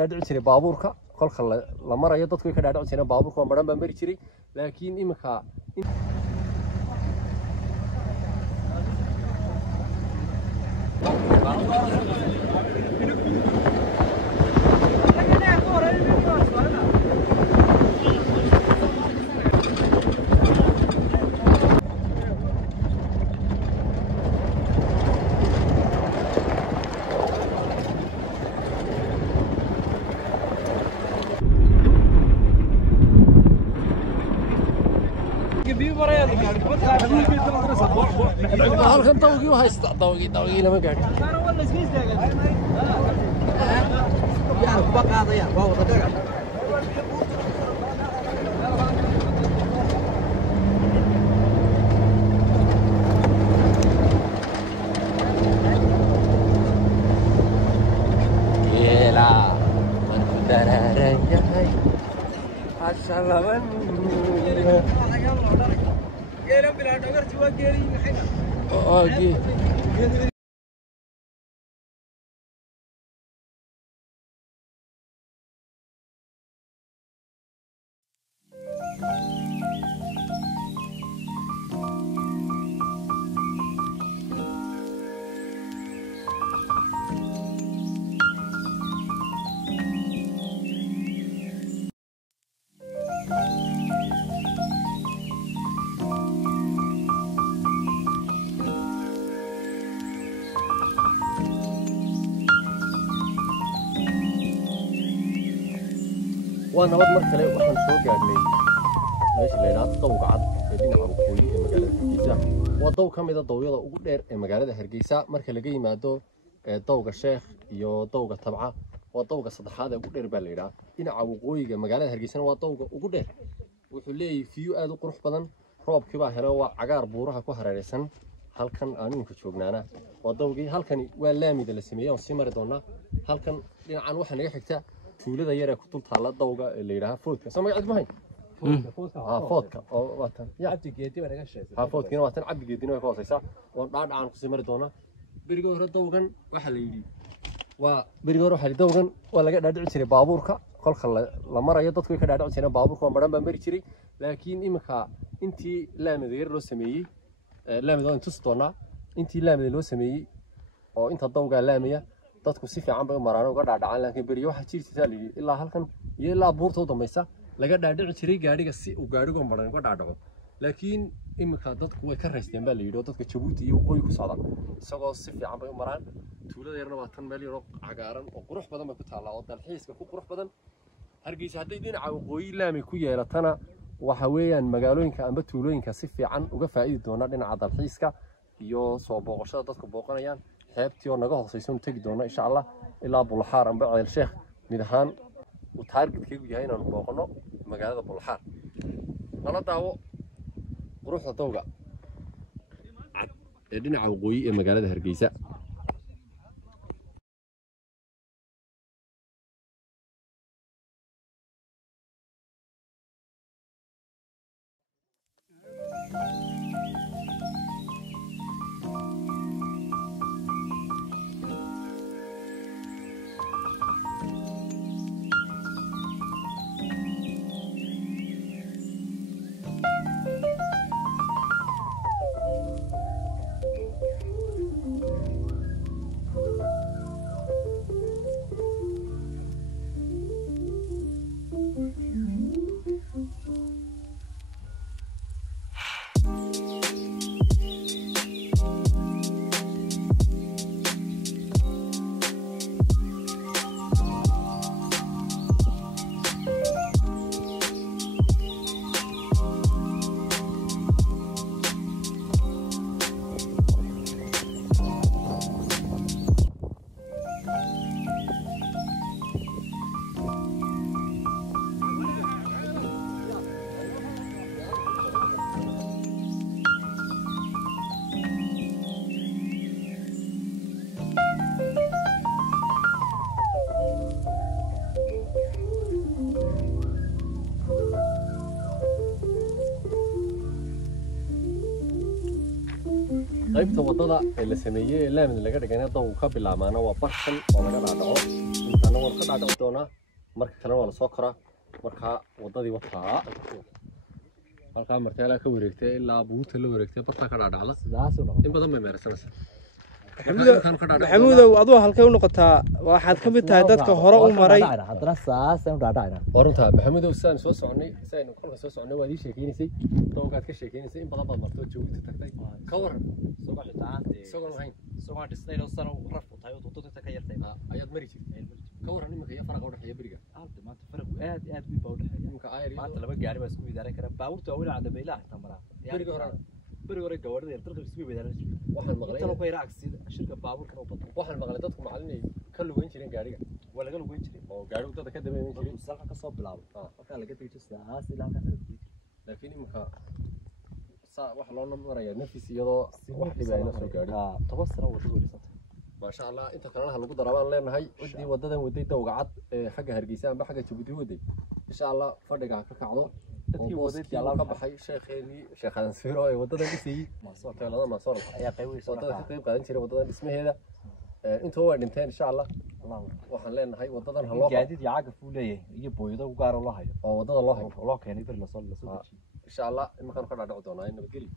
dhaadhici jiray baabuurka kolka la marayo dadku ka dhaadhici jireen baabuurka oo maran baa mari jiray laakiin imika halkan dawgii waxa isticdawgii lama gaadhin yeela man daraaran yahay ashalaban geeran bilaa dhagarti waa geerin maxayna وانا بعد مرة كلام واحنا نشوف يعني ليش ليلات ضوء قعد بدينا عم كوي مجال هرجيسة والضوء كم إذا ضوء يلا وقدر مجال هرجيسة مرة لقي ما دو ضوء الشيخ يو ضوء الطبعة والضوء الصدح هذا وقدر بالليلة هنا عم كوي مجال هرجيسة والضوء وقدر وحلي فيو هذا قروح بدن روب كبا هنا عقار بورها كهرجيسة هل كان أنا نكشوفنا أنا والضوء هل كان ولا ميد السمية وسمر دونا هل كان لين عن واحد يحكي tuulada yar ee ku dul taala dawga la yiraahdo foodka soo magaciis mahay foodka oo watan cabdi geedi baa naga sheegay foodkina watan cabdi geedina way ka hoosaysaa oo dhaadhacaan ku simari doona biriga hore dawgan waxa la yiri waa biriga hore waxa dawgan waa laga dhaadhici jiray baabuurka kolka la marayo dadku ka dhaadhici jireen baabuurka oo maran baa mari jiray laakiin imika intii laamida yar loo sameeyay laamida inta stoona intii laamida loo sameeyay oo inta dawga laamaya dadku si fiican bay maraan uga dhaadhacaan laakiin bariyo waxa jirta ilaa halkan iyo ilaa buurta u dambaysa laga dhaadhici jiray gaariga si uu gaarigu maran uga dhaadhaco laakiin imika dadku way ka raysteen baa la yidhi dadka Jabuuti iyo qoy ku socdaan isagoo si fiican bay u maraan tuulada yarna waa tan meel yar oo cagaaran oo qurux badan bay ku taala oo dalxiiska ku qurux badan Hargeysa hadday dhinaca waqooyi laami ku yeelatana waxa weeyaan magaalooyinka amba tuulooyinka si fiican uga faa'iidi doona dhinaca dalxiiska iyo soo booqashada dadku booqanayaan xeebtii oo naga hoosaysan tagi doona insha Allah ilaa Bulxaar amba Ceel Sheekh mid ahaan uu targetkaygu yahay inaan booqano magaalada Bulxaar nala daawo quruxda dawga cad ee dhinaca waqooyi ee magaalada Hargeysa qaybta wadada ee la sameeyay ee laamid laga dhigay dawga ka bilaabana waa barkan oo laga dhaadhaco intaana war ka dhaadhaco doona marka kale waa la soo koraa marka wadadii wataa halka martay ka wareegtay ilaa buurta la wareegtay barta ka dhaadhacda sidaas oo in badan ma meersanaysa maxamuudow adoo halkay u noqotaa waxaad ka mid tahay dadka hore u maray haddana saas aynu dhaadhacayna warunta maxamuudow saan soo soconay saynu kolka soo soconay waad ii sheekeysay dawgaad ka sheekeysay in badan baad martay joogta tagtay ka waran soo dhisnay oo sano raf u tahay oo dadka ka yartay ayaad mari jirtay ka waran imika iyo faraq u dhaxeeya bariga maanta faraq aad weyn baa u dhaxeeya imika ayri maanta laba gaari baa isku idaaran kara baabuurta waa wada dabaylaha tamara bariga hore gawaarida yar dadka isku idaaran waxaan maqlay inuu ka yaraaq sida shirka baabuurka oo badan waxaan maqlay dadku macalin ka lugeyn jireen gaariga waa laga lugeyn jiray oo gaarigu dadka ka dabeeyn jiray salka ka soo bilaabo marka laga tagay saas ilaa ka laakiin imika wax loo maraya nafis iyadoo wax dhibayna soo gaadhay 10 sano wadada dhisatay ما شاء الله أنت كلامها لو قدر أبان لنا هاي ودي وددا ودي توقعت حاجة هرجيسان بحاجة تبدي ودي إن شاء الله فرجع كعضو ودي الله بحي شيخني شيخ أنسيرو وددا بسي ما صار كلامه ما صار يا قوي وددا قريب قاعدين شيء وددا اسمه هذا أنت هو الانتين إن شاء الله وحن لنا هاي وددا هلا جديد يعاق فوليه يجيب بويدا وقار الله هاي وددا الله الله كان يبر لصل إن شاء الله ما كانوا كنا نقعد هنا إنه بقري